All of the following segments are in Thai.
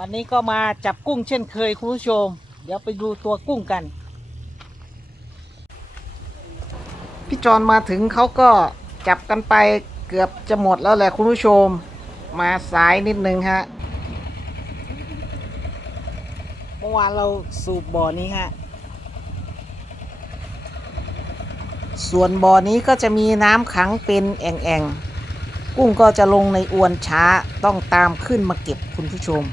วันนี้ก็มาจับกุ้งเช่นเคยคุณผู้ชม เดี๋ยวไปดูตัวกุ้งกัน พี่จอนมาถึงเขาก็จับกันไปเกือบจะหมดแล้วแหละคุณผู้ชม มาสายนิดนึงฮะเมื่อวานเราสูบบ่อนี้ฮะ ส่วนบ่อนี้ก็จะมีน้ำขังเป็นแอ่งๆ กุ้งก็จะลงในอวนช้าต้องตามขึ้นมาเก็บคุณผู้ชม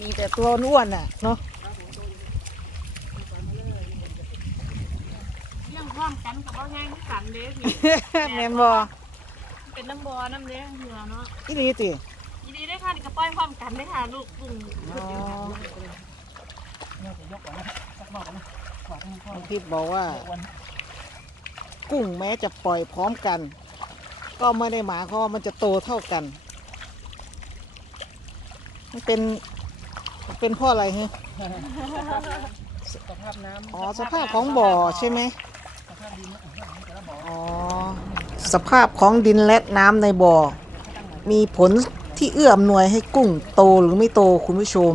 มีแต่ตัวอ้วนน่ะเนาะเรื่องพร้อมกันกับว่าง่ายที่กันเด้สิแมนบอเป็นน้ำบอน้ำเด้เหนือเนาะอีหลีติยินดีด้วยค่ะนี่กระป้อยพร้อมกันเลยค่ะลูกกุ้งอ๋อน้องทิพย์บอกว่า กุ้งแม้จะปล่อยพร้อมกัน ก็ไม่ได้หมายความว่ามันจะโตเท่ากัน มันเป็นมัน เป็นเพราะอะไรฮะสภาพน้ำอ๋อสภาพของบ่อใช่ไหมอ๋อสภาพของดินและน้ำในบ่อ มีผลที่เอื้ออำนวยให้กุ้งโตหรือไม่โตคุณผู้ชม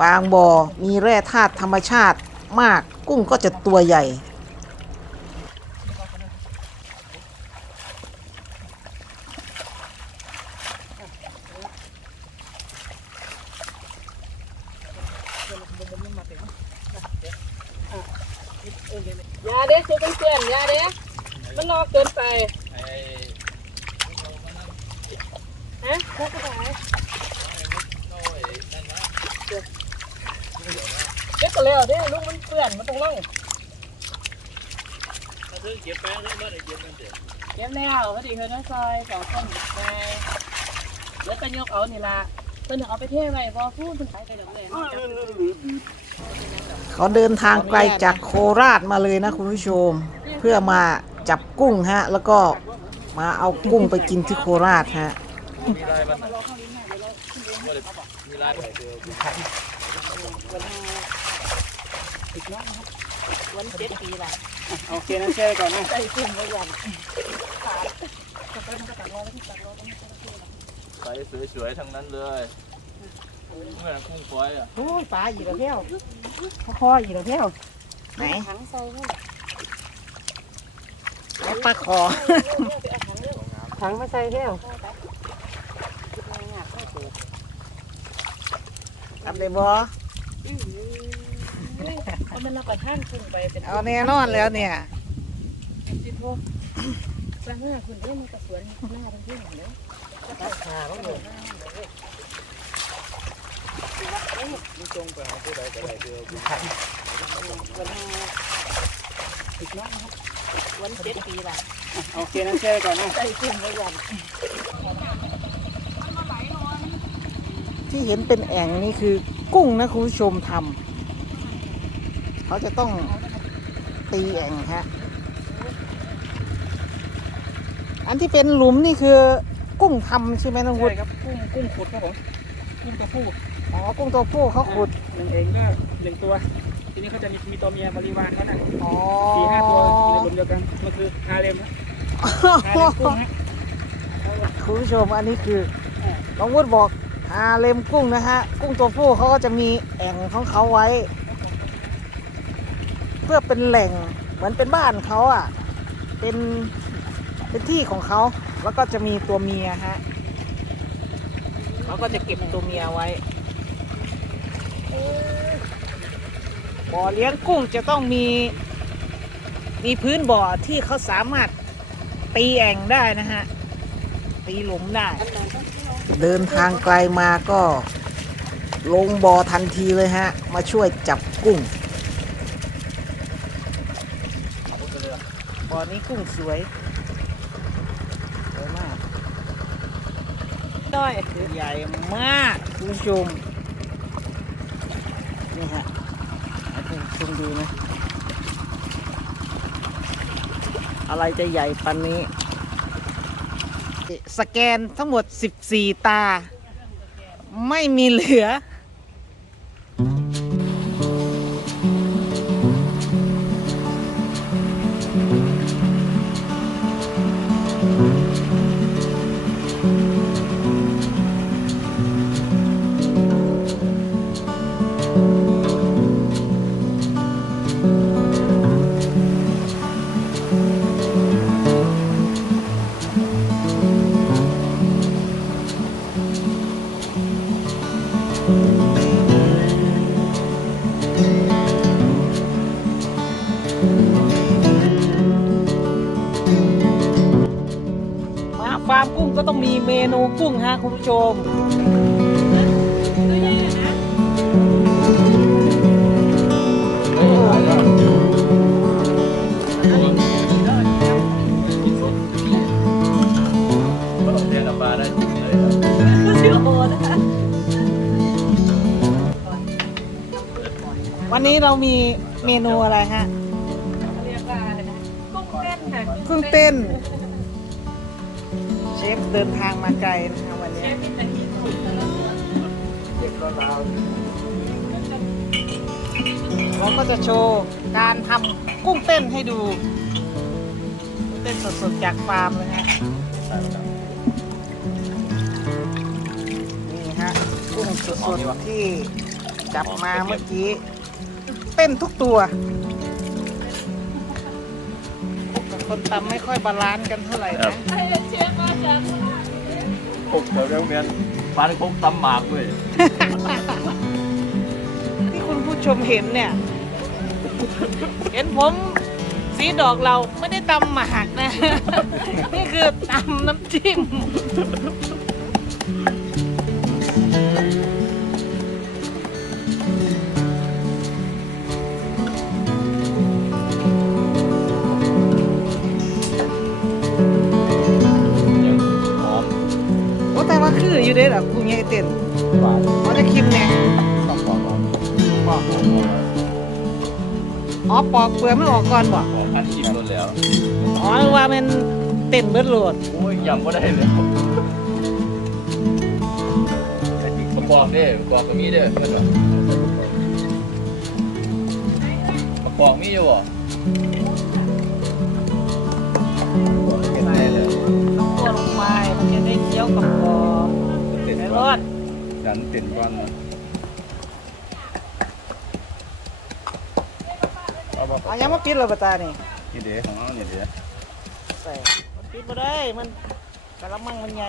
บางบ่อมีแร่ธาตุธรรมชาติมากกุ้งก็จะตัวใหญ่ ยาเด้คือเป็นเพื่อนยาเด้มันนอกเกินไปฮะพกกระต่ายเก็บกันแล้วเด้ลูกมันเปื่อนมันต้องล่อง เก็บแล้วพอดีเพิ่นว่าซอยสองคนไปแล้วก็ยกเอานี่ล่ะเพิ่นเอาไปเทไว้บ่พูดเพิ่นขายไปดอกเลยเขาเดินทางไกลจากโคราชมาเลยนะคุณผู้ชม เพื่อมาจับกุ้งฮะ แล้วก็มาเอากุ้งไปกินที่โคราชฮะวันเจ็ดปีละ โอเคนะแช่ก่อนนะใส่กุ้งไว้ยันใสสวยๆทั้งนั้นเลยเหมือนกุ้งฝอยอะโอ้ยปลาอีกแล้วเที่ยวพ่ออีกแล้วเที่ยวไหนถังใส่ให้ไหนปลาคอถังมาใส่แล้วทำได้บ่ เอามันเอาไปท่านกุ้งไปเป็นเอาแน่นอนแล้วเนี่ยสิโทปลาหน้าคุณเอ้ยมันกระสวนหน้าทั้งที่เห็นแล้วขาแล้วเลยวันเจ็ดปีละโอเคนะแช่ก่อนนะใส่กุ้งไว้ยันที่เห็นเป็นแอ่งนี่คือกุ้งนะคุณผู้ชมทำ เขาจะต้องตีแอ่งฮะ อันที่เป็นหลุมนี่คือกุ้งทำใช่ไหมน้องวุใช่ฒิครับกุ้งกุ้งขุดครับผมกุ้งตัวผู้อ๋อกุ้งตัวผู้เขาขุดหนึ่งเองก็หนึ่งตัว ทีนี้เขาจะมีมีตัวเมียบริวารเขาน่ะอ๋อสี่ห้าตัวอยู่ในหลุมเดียวกันมันคือฮาเลมนะฮาเลมกุ้งฮะคุณผู้ชมอันนี้คือน้องวุฒิบอกหาเลมกุ้งนะฮะ กุ้งตัวผู้เขาก็จะมีแอ่งของเขาไว้เพื่อเป็นแหล่งเหมือนเป็นบ้านเขาอะ เป็นเป็นที่ของเขา แล้วก็จะมีตัวเมียฮะเขาก็จะเก็บตัวเมียไว้บ่อเลี้ยงกุ้งจะต้องมี มีพื้นบ่อที่เขาสามารถตีแอ่งได้นะฮะ ตีหลุมได้ เดินทางไกลมาก็ ลงบ่อทันทีเลยฮะ มาช่วยจับกุ้ง บ่อนี้กุ้งสวยสวยมากด้อยตัวใหญ่มากคุณผู้ชมนี่ฮะให้คุณผู้ชมดูนะ อะไรจะใหญ่ปันนี้ สแกนทั้งหมด 14 ตา ไม่มีเหลือ มกุ้งก็ต้องมีเมนูกุ้งฮะคุณผู้ชมเรียนน้ำปลาได้จริงเลยชื่อโอนะคะวันนี้เรามีเมนูอะไรฮะเรียกว่าอะไรนะกุ้งเต้นค่ะกุ้งเต้น เชฟเดินทางมาไกลนะคะวันนี้ฟที่จะที่สุดแต่ละคนเราก็จะโชว์การทำกุ้งเต้นให้ดูกุ้งเต้นสดๆจากฟาร์มเลยฮะนี่ฮะกุ้งสดๆที่จับมาเมื่อกี้ เต้นทุกตัวคนตำไม่ค่อยบาลานซ์กันเท่าไหร่นะ ไอ้เชฟมาจากพวกแถวเรื่องเรียนฟันคกตำหมากด้วย ที่คุณผู้ชมเห็นเนี่ย เห็นผมสีดอกเราไม่ได้ตำหมากนะ นี่คือตำน้ำจิ้ม อ้แต่ว่าคืออยู่เด้อล่ะกุ้งใหญ่เต้นหวานเขาจะคิมเนี่ยต้องหอมหอมบอกอ๋อปอกเปลือกไม่ออกก่อนบ่หอมพันชิมรสแล้วอ๋อหรือว่ามันเต้นเบิดโหลดโอ้ยยำก็ได้เลยประกอบเด้ประกอบตรงนี้เด้เพื่อนวะประกอบมีอยู่บ่เห็นได้เลยตัวลงไปมันจะได้เคี้ยวกับคอติดไอ้ รก้ออนดดันติดก้อนเอาบ่เอายังมาปิดเลยปะตานี่นี่เดี๋ยวของเราเนี่ยเดี๋ยวใส่มันปิดบ่ได้มันกระมังมันใหญ่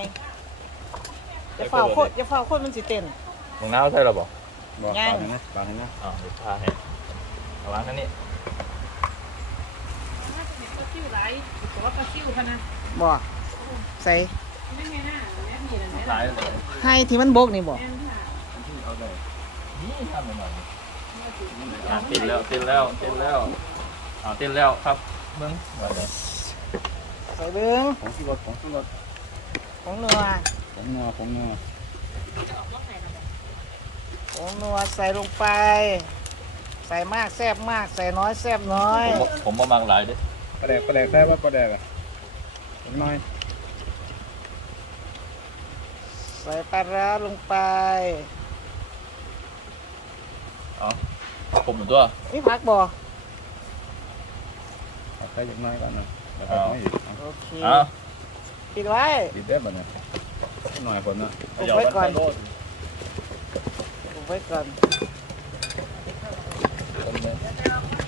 จะเฝ้าโคตรจะเฝ้าโคตรมันสิเต้นรองเท้าใช่หรอบ่บอกยัปางกนะปากนะอ่าวเดี๋ยวพาให้เอาวางข้างนี้ปลาซิวไหลแต่ว่าปลาซิวค่ะนะบ่ใส่ ไม่ไงน่ะแม่มีอะไรไหมหลายเลยให้ที่มันบกนี่บ่แม่ค่ะนี่ทำหน่อยอะติดแล้วติดแล้วติดแล้วอ่าติดแล้วครับมึงว่าไงใส่เบิ้งของที่รถของที่รถของนัวของนัวของนัวของนัวใส่ลงไป ใส่มากแซ่บมาก ใส่น้อยแซ่บน้อย ผมผมประมาณหลายเด้ปลาแดกปลาแดกแท้ว่าปลาแดกอะน้อย ใส่ปลาร้าลงไปผมอยู่ตัวนี่พักบ่เอาใส่จากน้อยก่อนนะแล้วก็ไม่อีกโอเคเอ้าปิดไว้ติดได้บ่เนี่ยหน่อยคนนะอุบไว้ก่อนอุบไว้ก่อน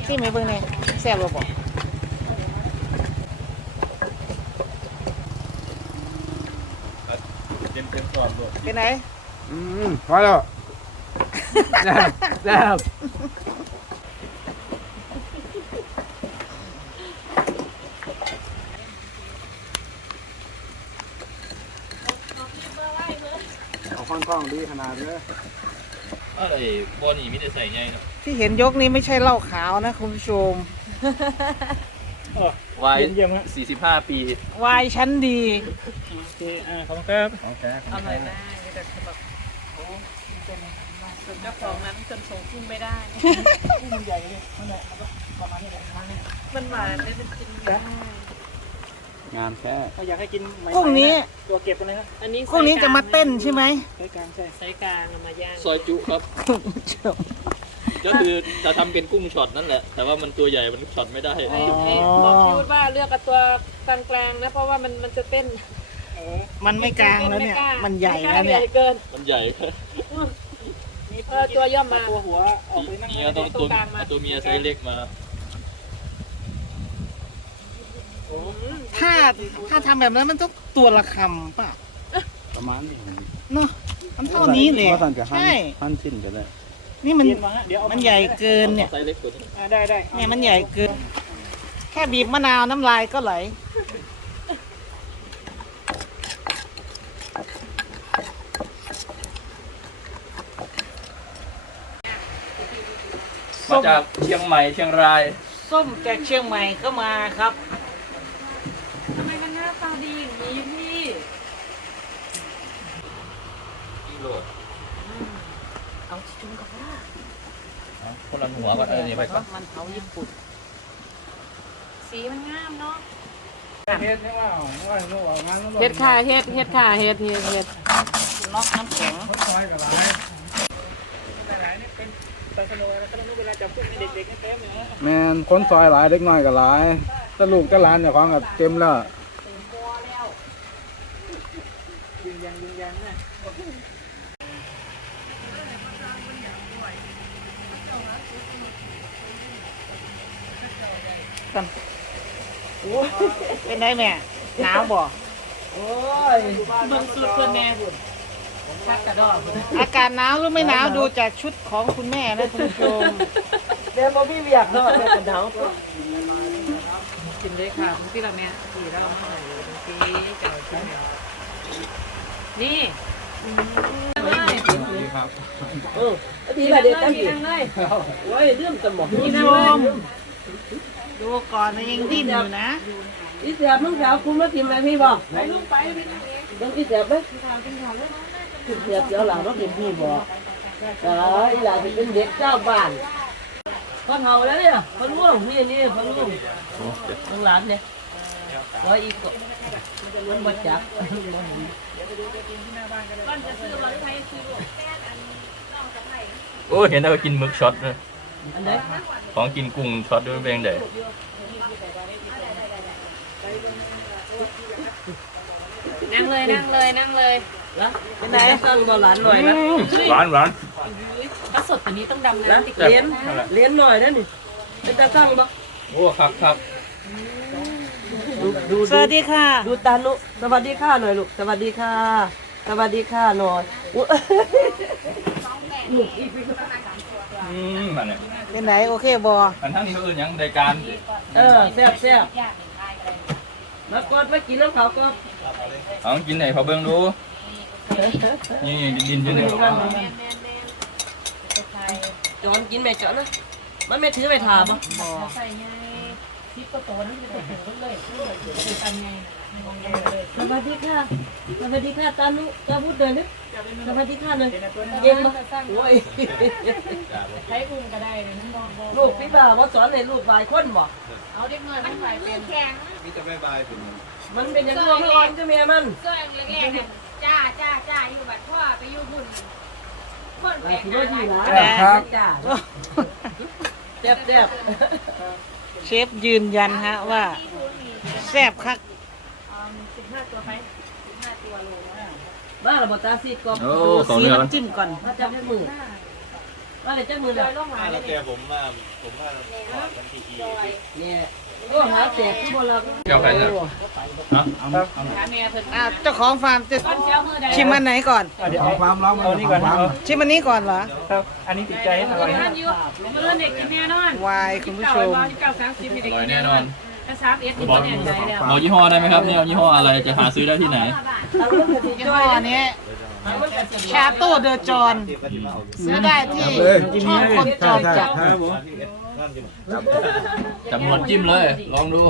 ที่ไม่เบิ่งนี่แซ่บบ่บ่ เต็มเต็มตัวด้วย เป็นไหนอืมพอแล้วแซ่บแซ่บเอาค่อนข้างดีขนาดเลยไอ้บอนี่มีแต่ใส่ไงเนาะที่เห็นยกนี้ไม่ใช่เหล้าขาวนะคุณผู้ชมเออวายเยี่ยมๆฮะ45 ปี วายชั้นดี โอเคอ่าขอบคุณครับอร่อยมากมีแต่แบบโอ้จน จนเจ้าของนั้นจนส่งกุ้งไม่ได้ กุ้งมันใหญ่เลยนั่นแหละเอาประมาณนี้แหละประมาณนี้มันหวานได้เป็นกินง่ายงามแท้ถ้าอยากให้กินใหม่ๆกุ้งนี้ ตัวเก็บกันเลยครับอันนี้กุ้งนี้จะมาเต้นใช่ไหมใช้กลางใช่ไซส์กลางเอามาย่างซอยจุครับก็คือจะทำเป็นกุ้งช็อตนั่นแหละ แต่ว่ามันตัวใหญ่มันช็อตไม่ได้ไอ้ไอ้บอกพี่วุฒิว่าเลือกเอาตัวกลางๆนะเพราะว่ามันมันจะเต้นเออมันไม่กลางแล้วเนี่ยไกามันใหญ่ไกาแล้วเนี่ยใหญ่เกินมันใหญ่มีเออตัวย่อมมาตัวหัวออกไปนั่งนี่เลยก็ต้องตัตัววกลางมาเอาตัวเมียไซส์เล็กมาอืมถ้าถ้าทำแบบนั้นมันต้องตัวละคำป่ะประมาณนี้เนาะมันเท่านี้เลยว่าท่านจะหั่นใช่หั่นชิ้นก็ได้นี่มันเย็นมาฮะเดี๋ยวเอามันใหญ่เกินเนี่ยไซส์เล็กกว่านี้อ่าได้ได้เนี่ยมันใหญ่เกิน แค่บีบมะนาวน้ำลายก็ไหล มาจากเชียงใหม่เชียงราย ส้มจากเชียงใหม่ก็มาครับ ทำไมมันหน้าตาดีอย่างนี้พี่กิโลเอาจุ่มกับว่าคนละหัวก็เออนี่ไปก่อนมันเผาญี่ปุ่น สีมันงามเนาะเฮ็ดนี่ว่าว่าโน่เอางั้นเฮ็ดค่ะเฮ็ดเฮ็ดค่ะเฮ็ดเฮ็ดเฮ็ดน็อกน้ำแข็ง เป็นตาสโนแล้วก็ต้องเวลาจับพวกเด็กๆนี่เต็มเลยนะแม่นคนซอยหลายเล็กน้อยก็หลายถ้าลูกถ้าหลานเจ้าของก็เต็มแล้วยิงยังยิงยังนะเป็นไงแม่หนาวบ่เบิ่งสูตรคนแม่บุญทักกระด อกอากาศหนาวหรือไม่หนาวดูจากชุดของคุณแม่นะคุณผู้ชมเดี๋ยวบ่มีเวียกเนาะแม่กระดาวกินเลยค่ะคุณพี่ละแม่สีเรามาให้ดูสิเจ้าชิ้นนี่เลยครับดีละเด็ดตั้งเลยโอ้ยเรื่องสมองคุณผู้ชมดูก่อนนะยังดิ้นอยู่นะอีเสียบมึงสาวคุณมากินไหมพี่บอกไปลูกไปไปต้องอีเสียบไหม อีเสียบเดี๋ยวหลังต้องกินพี่บอกเอออีหลานเป็นเด็กเจ้าบ้านคนเฮาแล้วเนี่ยคนร่วงนี่นี่คนร่วงทั้งหลานเนี่ยร้อยอีกมันมาจับโอ้เห็นเอากินหมึกช็อตเลยอันไหนของกินกุ้งช็อตด้วยแบงเดนั่งเลยนั่งเลยนั่งเลย ละเป็นไหนตั้งบ่หลานหน่อยนะหวานหวานถ้าสดกว่านี้ต้องดำนะน้ำติดเลี้ยนเลี้ยนหน่อยนะนี่เป็นตาตั้งบ่โอ้ครับครับดูดูสวัสดีค่ะ ดูตานุสวัสดีค่ะหน่อยลูกสวัสดีค่ะ สวัสดีค่ะหน่อยอุ๊ยอืมอันนี้เป็นไหนโอเคบออันทั้งนี้ก็อื่นยังรายการเออแซ่บแซ่บมากอดมากินน้ำเขาก็เอากินไหนพอเบิ่งดู นี่ดินๆอยู่นี่จอนกินแม่จอนนะมันไม่ถือไปถาบ่ใส่ไงพริกก็โตนั่นจะถึงรถเลยคือปันไงสวัสดีค่ะสวัสดีค่ะตานุตาพูดเดินนะสวัสดีค่ะเลยเย็นบ่โอ้ยใช้กุ้งก็ได้เลยน้อลลูกพี่บ่าวว่าสอนให้ลูกบายคนบ่เอาเด็กน้อยมันใส่เป็นแข็งมันเป็นอย่างนี้ร้อนก็แม่มันก็แรกๆเนี่ย จ้าจ้าจ้าอยู่บัดพ่อไปอยู่บุญคนแปลาลกที่หว่าน้าดีหลายนะจ้าแซ่บแซ่บเชฟยืนยันฮะว่าแซ่บคักสิบห้าตัวไปมาและบ่ตาซีดก็โอ้เขาสีเนื้อน้ำจิ้มก่อนมาจับได้มือมาเลยจับมือโดเลยยล่องหมาเลยเนี่ยเนี่ยก็หาแตกที่บ่ละเจ้าใคร เนี่ยฮะถามเมียเพิ่นอะเจ้าของฟาร์มจะก้อนเช้ามือใดชิมอันไหนก่อน เดี๋ยวเอาความร้องเอานี่ก่อนนะเอาชิมอันนี้ก่อนเหรอครับ อันนี้ติดใจให้อร่อยท่าฮะนอยู่มือเด็กกินแน่นอนวายคุณผู้ชมเก้าสามสิบมีอเด็กร่อยกินแน่แน่นนออนนถ้าสามเอ็ดก็แน่ใจแล้วบอกยี่ห้อได้ไหมครับเนี่ยยี่ห้ออะไรจะหาซื้อได้ที่ไหนตั้งลูกกระดิ่งยี่จ้ห้ออยอัน นี้ชาโต้เดอจอนซื้อได้ที่เลยช่องคนจอมจัดครับผมจำนวนจิ้มเลย ลองดู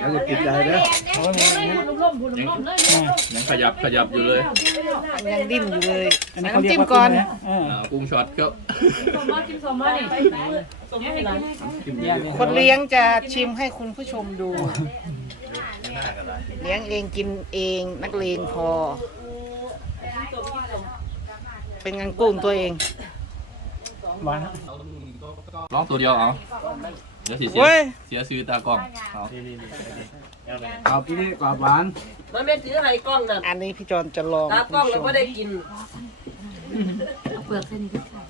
แล้วจะติดใจเด้อยังขยับขยับอยู่เลยยังดิ้นอยู่เลยอันนี้ใส่เขาเรียน้ำจิ้กมว่าก่อนเอออ่ากุ้งช็อตครับสมมากินสมมาดิย่างนี่คนเลี้ยงจะชิมให้คุณผู้ชมดู เลี้ยงเองกินเองนักเลงพอ เป็นงานกุ้งตัวเองหวานลองตัวเดียวเอาเดี๋ยวสิเสียเว้ยเสียซื้อตากล้องเอากรอบที่นี่กรอบหวานมันไม่ถือให้กล้องน่ะอันนี้พี่จอนจะลองตาคุณกล้องผู้ชแล้วมก็ได้กินเปลือกเส้นนี้ก็ใส่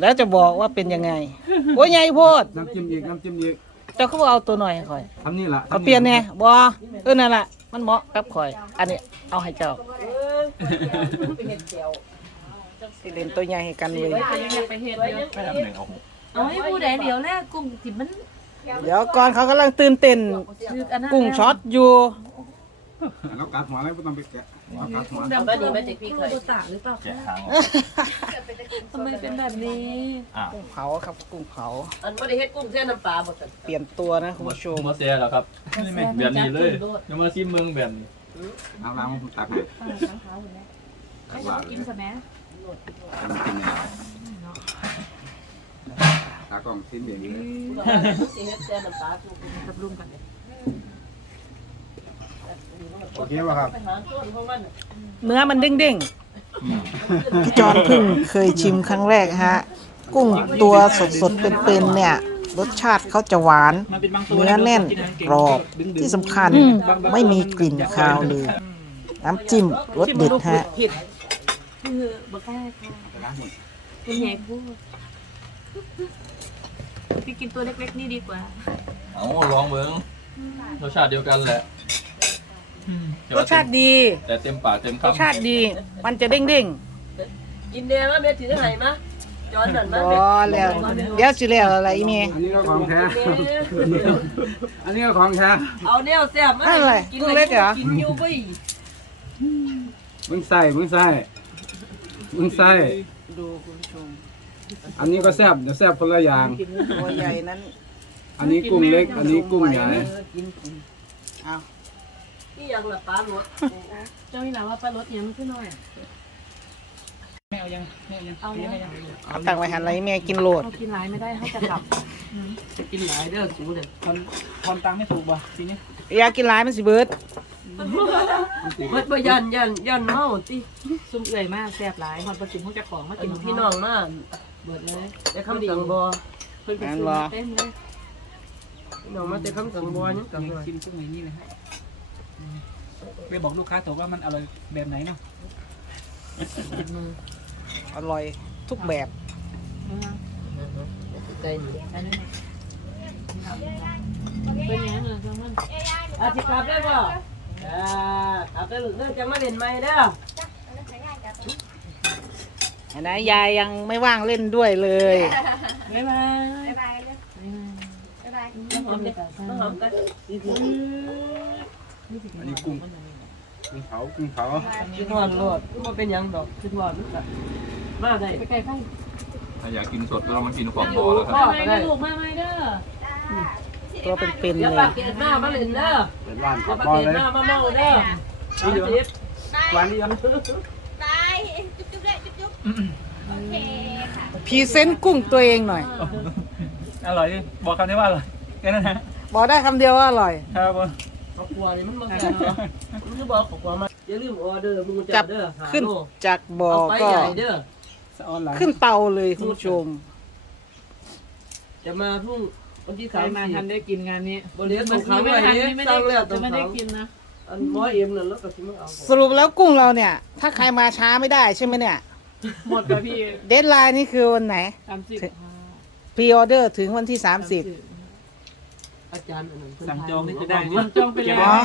แล้วจะบอกว่าเป็นยังไงโอ้ยใหญ่โพดน้ำจิ้มอีกน้ำจิ้มอีกเจ้าเขาบอกเอาตัวหน่อยให้ข่อยทำนี่ล่ะเอาเปลี่ยนเนี่ยบอเออนั่นแหละมันเหมาะกับข่อย อันนี้เอาให้เจ้าสิเล่นตัวใหญ่ให้กันเลยยังอยากไปเฮ็ดเดียวไม่ทำหนึ่งเอาหกเอาให้ผู้ใดเดี๋ยวแรกกุ้งจิมันเดี๋ยวก่อนเขากำลังตื่นเต้นคืออันนั้นกุ้งช็อตอยู่แล้วกัดหัวเลยไม่ต้องไปแกะ เอากัดหัวดำบ้านนี้ไม่ติดพี่เคยตัวต่างหรือเปล่าแกะหางทำไมเป็นแบบนี้ อะกุ้งเผาครับกุ้งเผา อันบ่ได้เฮ็ดกุ้งเส้นน้ำปลาบ่ซั่นเปลี่ยนตัวนะคุณผู้ชม มาเสียแล้วครับแบบนี้เลยยังมาชิมเมืองแบบนี้เอาล้างผมตักให้ไม่จะกินสแมัยทำกินเนี่ยตากล้องสิ้นอย่างนี้สิเฮ็ดเส้นน้ำปลากุ้งกับลุงกันเลย โอเคป่ะครับไปหาต้นของมันเนื้อมันเด้งอืมๆพี่จอนเพิ่งเคยชิมครั้งแรกฮะ กุ้งตัวสดๆเป็นๆเนี่ย รสชาติเขาจะหวานมันเป็นบางตัวเนื้อแน่นกรอบที่สำคัญไม่มีกลิ่นคาวเลย น้ำจิ้มรสเด็ดฮะคือบักแก้ค่ะเป็นใหญ่พูดพี่กินตัวเล็กๆนี่ดีกว่า เอาลองเบิ้งรสชาติเดียวกันแหละ แต่รว่สชาติดีแต่เต็มปากเต็มรสคำชาติดี มันจะเด้งกินแน่มาแม่ถือให้มาจอนนั่นๆมาอ๋อแล้วเดี๋ยวสิแล้วอะไรอีเมอันนี้ก็ของแท้ อันนี้ก็ของแท้เอาแนวแซ่บมาอะไรกินกุ้งเล็กเหรอกินอยู่บ่มึงใส่มึงใส่มึงใส่ดูคุณผู้ชมอันนี้ก็แซ่บเดี๋ยวแซ่บคนละอย่าง ตัวใหญ่นั้นอันนี้กุ้งเล็ก อันนี้กุ้งใหญ่เอา นี่ยังละปลาหลวงเจ้านี่แหละว่าปลารสยังขึ้นหน่อยไม่เอายังไม่เอายังเอาไม่ไหมยังเอาตังไว้หันอะไรแม่กินโหลดเขากินหลายไม่ได้เขาจะกลับจะกินหลายเด้อสูเด้อทอนทอนตังค์ไม่ถูกป่ะทีนี้อยากกินหลายมันสิเบิดเบิดบ่ยันยันยันเมาติซุ่มเอื่อยมากแซ่บหลายหอดประจิมเขาจะของมากิกินนพี่น้องมาเบิดเลยแต่คำสั่งบ่เพิ่นไปซื้อมาเต็มเลยพี่น้องมาแต่คำสั่งบ่ยังกังเลยชิมพวกนี้เลยฮะ ไปบอกลูกค้าถูกว่ามันอร่อยแบบไหนเนาะอร่อยทุกแบบใจนี่เป็นยังไงจังมันอาสิกลับได้บ่อ่ากลับได้ลูกเด้อจะมาเล่นใหม่เด้อเห็นไหมยายยังไม่ว่างเล่นด้วยเลย บ๊ายบายบ๊ายบายเลยบ๊ายบาย หอมเด้อหอมกัน อันนี้กุ้ง กุ้งเผากุ้งเผาคิดฮอดโลดบ่เป็นหยังดอกคิดฮอดมันก็มาได้ไปไกลไฟถ้าอยากกินสดก็เรามากินของหมอแล้วครับมาไม่ได้ลูกมาไม่เด้อตัวเป็นๆเดี๋ยวเลปายกเกตหน้ามาเล่นเด้อเป็นร้านเดี๋กัยวบปากบ่อเกตเลยหน้ามาเมาเด้อสามสิบหวานดียังบายจุ๊บจุ๊บเลยจุ๊บจุ๊บโอเคค่ะพรีเซนต์กุ้งตัวเองหน่อย อร่อยดิบอกคำนี้ว่าอร่อยแค่นั้นนะบอกได้คำเดียวว่าอร่อย ครับผม ขอบคุณนี่มันบ่แซ่บเนาะมันจะบอกขอบคุณมาอย่าลืมออเดอร์มึงจัจับบเด้อหาขึ้นโลจากบ่อเอาไปก็ ใหญ่เด้อ สะออนหลายขึ้นเตาเลยคุณผู้ชม จะมาพรุ่งวันที่ใครสามมาสี่ทันได้กินงานนี้บริเวณตรงครั้งไว้ทันเนี่ยไม่สได้ร้างแล้วตรจะงไม่คได้รั้งกินนะอันหมอเอ็มนั่นแล้วก็สิมาเอาสรุปแล้วกุ้งเราเนี่ย ถ้าใครมาช้าไม่ได้ใช่ไหมเนี่ย หมดกับพี่เดทไลน์นี่คือวันไหน สามสิบพรีออเดอร์ถึงวันที่ 30 อาจารย์อันนั้นเพิ่นสั่งจองนี่จะได้สั่งจองไปแล้วเก็บว้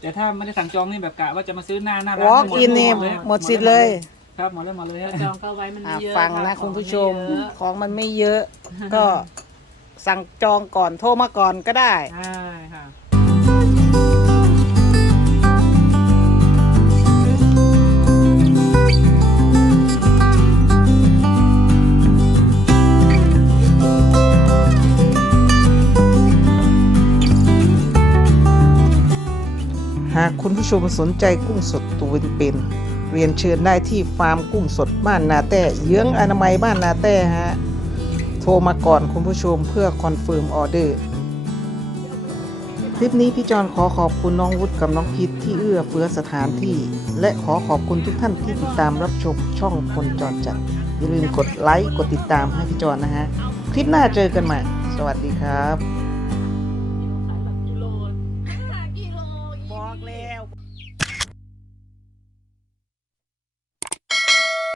แต่ถ้าไม่ได้สั่งจองนี่แบบกะว่าจะมาซื้อหน้าหน้าร้าน Walk in นี่หมดสิทธิ์เลยครับหมดเลยหมดเลยฮะจองเข้าไว้มันอะไม่เยอะฟังนะคุณผู้ชมของมันไม่เยอะ ก็สั่งจองก่อนโทรมาก่อนก็ได้ ใช่ค่ะ คุณผู้ชมสนใจกุ้งสดตัวเป็นๆเรียนเชิญได้ที่ฟาร์มกุ้งสดบ้านนาแต้เยื้องอนามัยบ้านนาแต้ฮะโทรมาก่อนคุณผู้ชมเพื่อคอนเฟิร์มออเดอร์คลิปนี้พี่จอนขอขอบคุณน้องวุฒิกับน้องพิษที่เอื้อเฟื้อสถานที่ และขอขอบคุณทุกท่านที่ติดตามรับชมช่องคนจอนจัดอย่าลืมกดไลค์กดติดตามให้พี่จอนนะฮะ คลิปหน้าเจอกันใหม่ สวัสดีครับ